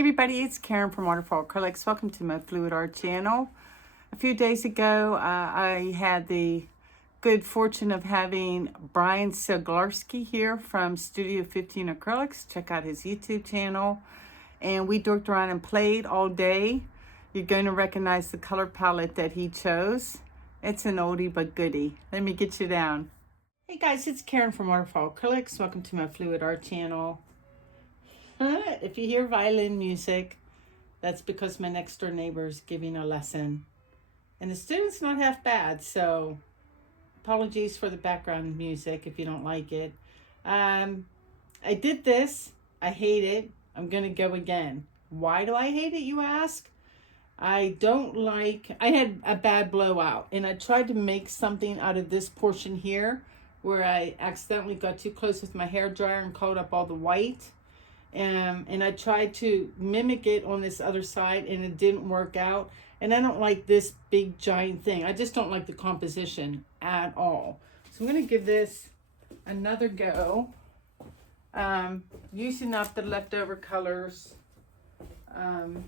Hey everybody, it's Karen from Waterfall Acrylics. Welcome to my Fluid Art channel. A few days ago, I had the good fortune of having Brian Seglarski here from Studio 15 Acrylics. Check out his YouTube channel. And we dorked around and played all day. You're going to recognize the color palette that he chose. It's an oldie but goodie. Let me get you down. Hey guys, it's Karen from Waterfall Acrylics. Welcome to my Fluid Art channel. If you hear violin music, that's because my next door neighbor is giving a lesson. And the student's not half bad, so apologies for the background music if you don't like it. I did this. I hate it. I'm going to go again. Why do I hate it, you ask? I had a bad blowout, and I tried to make something out of this portion here where I accidentally got too close with my hairdryer and colored up all the white. And I tried to mimic it on this other side and it didn't work out. And I don't like this big giant thing. I just don't like the composition at all. So I'm going to give this another go. Using up the leftover colors from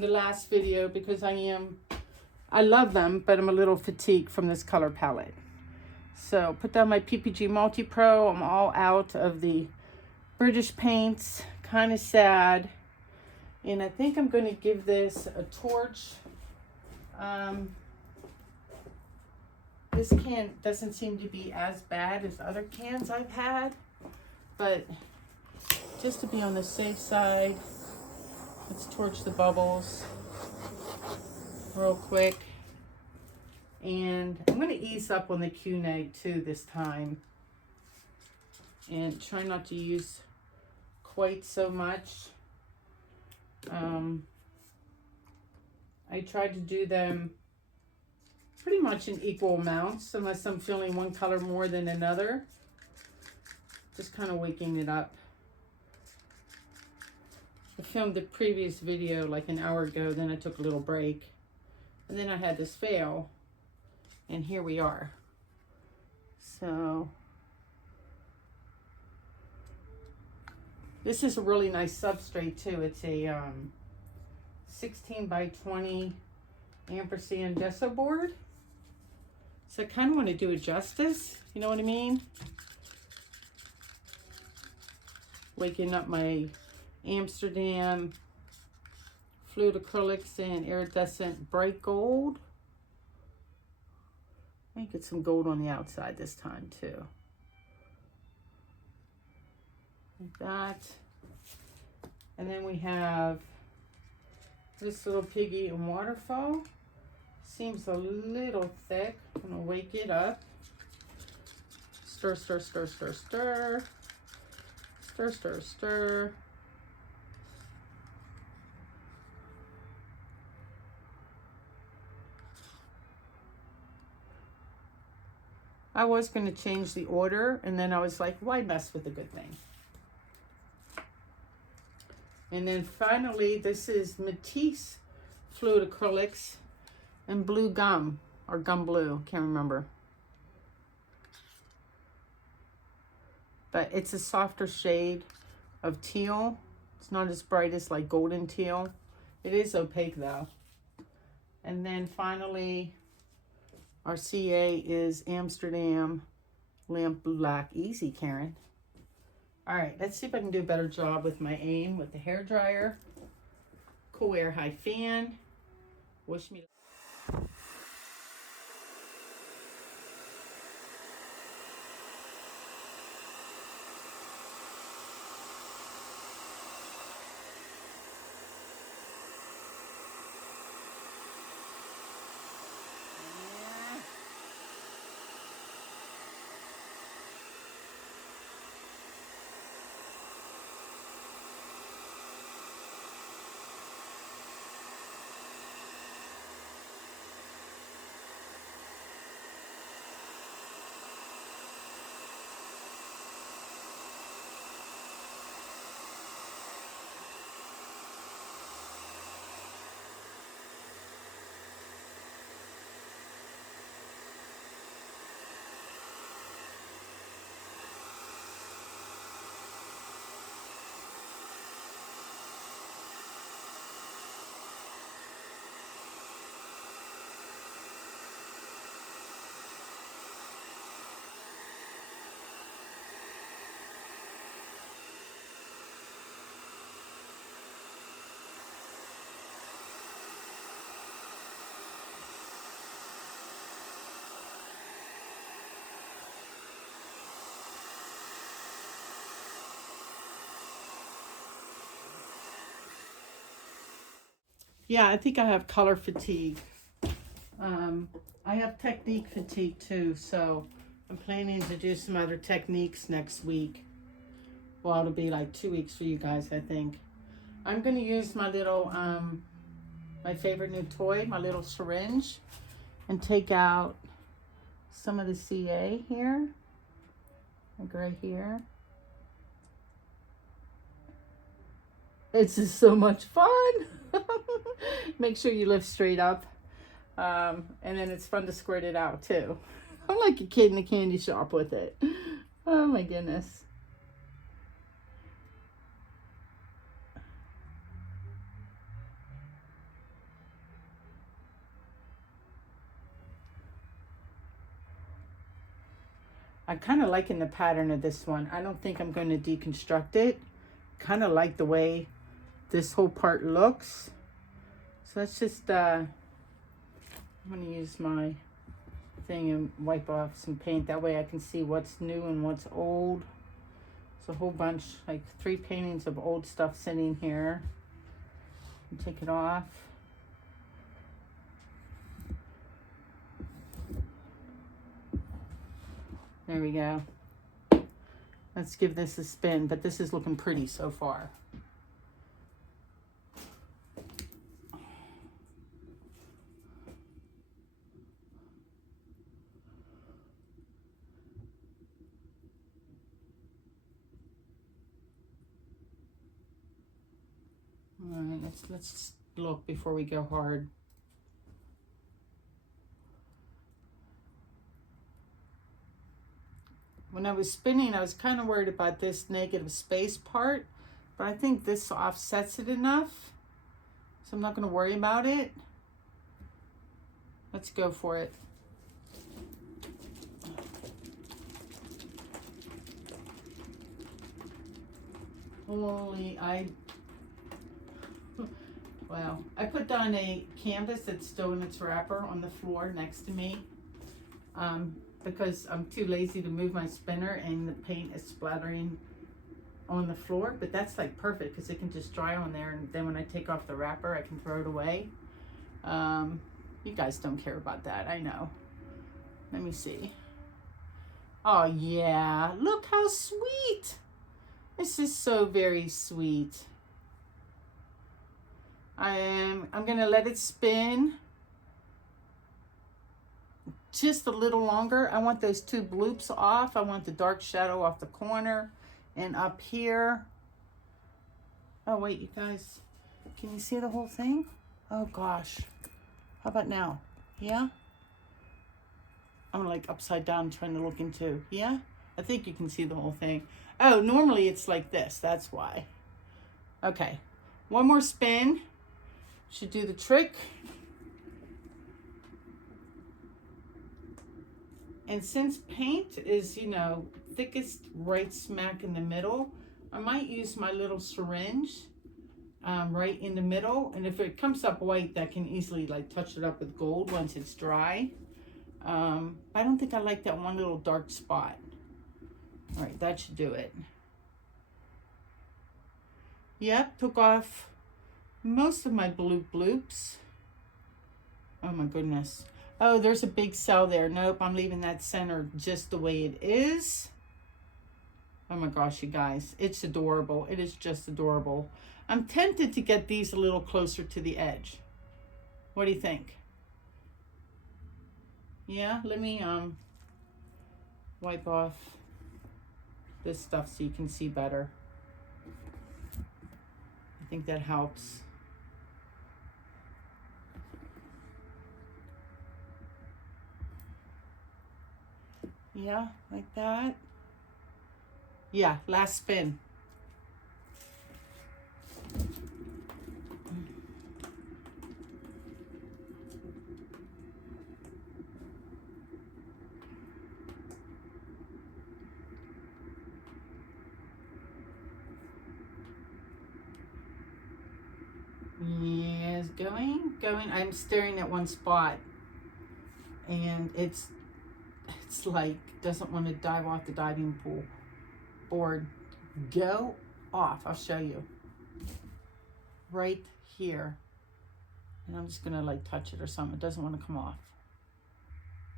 the last video because I love them, but I'm a little fatigued from this color palette. So put down my PPG Multi-Pro. I'm all out of the British paints, kind of sad. And I think I'm going to give this a torch. This can doesn't seem to be as bad as other cans I've had, but just to be on the safe side, let's torch the bubbles real quick. And I'm going to ease up on the Q-neg too this time and try not to use quite so much. I tried to do them pretty much in equal amounts unless I'm feeling one color more than another. Just kind of waking it up. I filmed the previous video like an hour ago, then I took a little break. And then I had this fail, and here we are. So this is a really nice substrate too. It's a 16 by 20 ampersand gesso board. So I kind of want to do it justice. You know what I mean? Waking up my Amsterdam fluid acrylics in iridescent bright gold. I get some gold on the outside this time too. Like that. And then we have this little piggy in Waterfall. Seems a little thick. I'm gonna wake it up. Stir, stir, stir, stir, stir. Stir, stir, stir. I was gonna change the order, and then I was like, why mess with a good thing? And then finally, this is Matisse Fluid Acrylics and Blue Gum, or Gum Blue, can't remember. But it's a softer shade of teal. It's not as bright as like golden teal. It is opaque though. And then finally, our CA is Amsterdam Lamp Black. Easy, Karen. All right, let's see if I can do a better job with my aim with the hairdryer. Cool air high fan. Wish me. Yeah, I think I have color fatigue. I have technique fatigue too, so I'm planning to do some other techniques next week. Well, it'll be like 2 weeks for you guys, I think. I'm going to use my little, my favorite new toy, my little syringe, and take out some of the CA here, like right here. It's just so much fun. Make sure you lift straight up. And then it's fun to squirt it out too. I'm like a kid in a candy shop with it. Oh my goodness. I kind of liking the pattern of this one. I don't think I'm going to deconstruct it. Kind of like the way this whole part looks. So let's just, I'm going to use my thing and wipe off some paint. That way I can see what's new and what's old. It's a whole bunch, like 3 paintings of old stuff sitting here. Take it off. There we go. Let's give this a spin, but this is looking pretty so far. All right, let's look before we go hard. When I was spinning, I was kind of worried about this negative space part, but I think this offsets it enough, so I'm not going to worry about it. Let's go for it. Holy, wow. I put down a canvas that's still in its wrapper on the floor next to me. Because I'm too lazy to move my spinner and the paint is splattering on the floor, but that's like perfect because it can just dry on there, and then when I take off the wrapper I can throw it away. You guys don't care about that, I know. Let me see. Oh yeah, look how sweet. This is so very sweet. I'm gonna let it spin just a little longer. I want those 2 bloops off. I want the dark shadow off the corner and up here. Oh wait, you guys, can you see the whole thing? Oh gosh, how about now? Yeah, I'm like upside down trying to look into, yeah, I think you can see the whole thing. Oh, normally it's like this, that's why. Okay, one more spin should do the trick. And since paint is, you know, thickest right smack in the middle, I might use my little syringe right in the middle. And if it comes up white, that can easily like touch it up with gold once it's dry. I don't think I like that one little dark spot. All right, that should do it. Yep, took off most of my bloops. Oh my goodness. Oh, there's a big cell there. Nope, I'm leaving that center just the way it is. Oh my gosh, you guys, it's adorable. It is just adorable. I'm tempted to get these a little closer to the edge. What do you think? Yeah, let me wipe off this stuff so you can see better. I think that helps. Yeah, like that. Yeah, last spin. Yes, going. I'm staring at one spot, and it's like doesn't want to dive off the diving pool board. Go off. I'll show you. Right here. And I'm just gonna like touch it or something. It doesn't want to come off.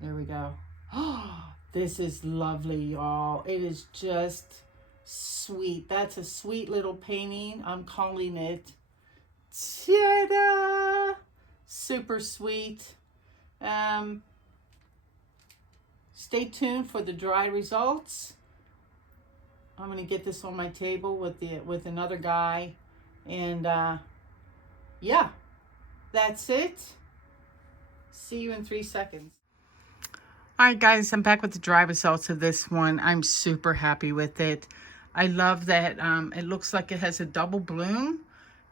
There we go. Oh, this is lovely, y'all. It is just sweet. That's a sweet little painting. I'm calling it ta-da! Super sweet. Stay tuned for the dry results. I'm gonna get this on my table with another guy, and yeah, that's it. See you in 3 seconds. All right, guys, I'm back with the dry results of this one. I'm super happy with it. I love that it looks like it has a double bloom,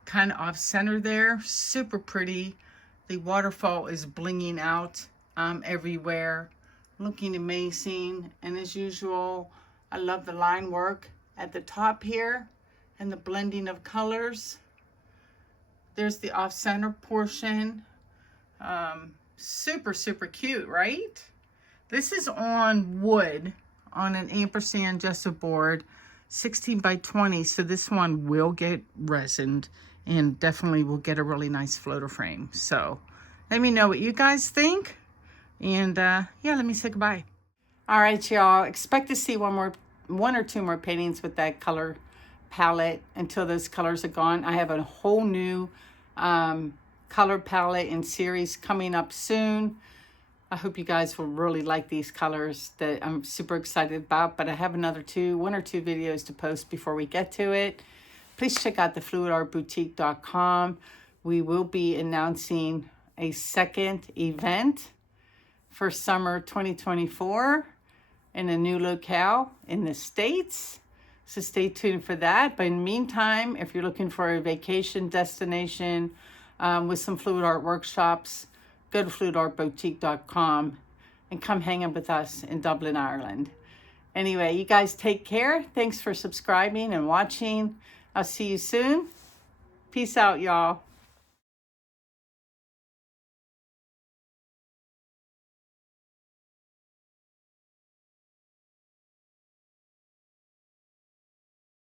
kind of off center there. Super pretty. The waterfall is blinging out everywhere, looking amazing. And as usual, I love the line work at the top here and the blending of colors. There's the off center portion. Super, super cute, right? This is on wood, on an ampersand gesso board, 16 by 20. So this one will get resined and definitely will get a really nice floater frame. So let me know what you guys think. And yeah, let me say goodbye. All right, y'all. Expect to see one or two more paintings with that color palette until those colors are gone. I have a whole new color palette and series coming up soon. I hope you guys will really like these colors that I'm super excited about, but I have one or two videos to post before we get to it. Please check out the fluidartboutique.com. We will be announcing a second event for summer 2024 in a new locale in the States. So stay tuned for that. But in the meantime, if you're looking for a vacation destination with some fluid art workshops, go to fluidartboutique.com and come hang out with us in Dublin, Ireland. Anyway, you guys take care. Thanks for subscribing and watching. I'll see you soon. Peace out, y'all.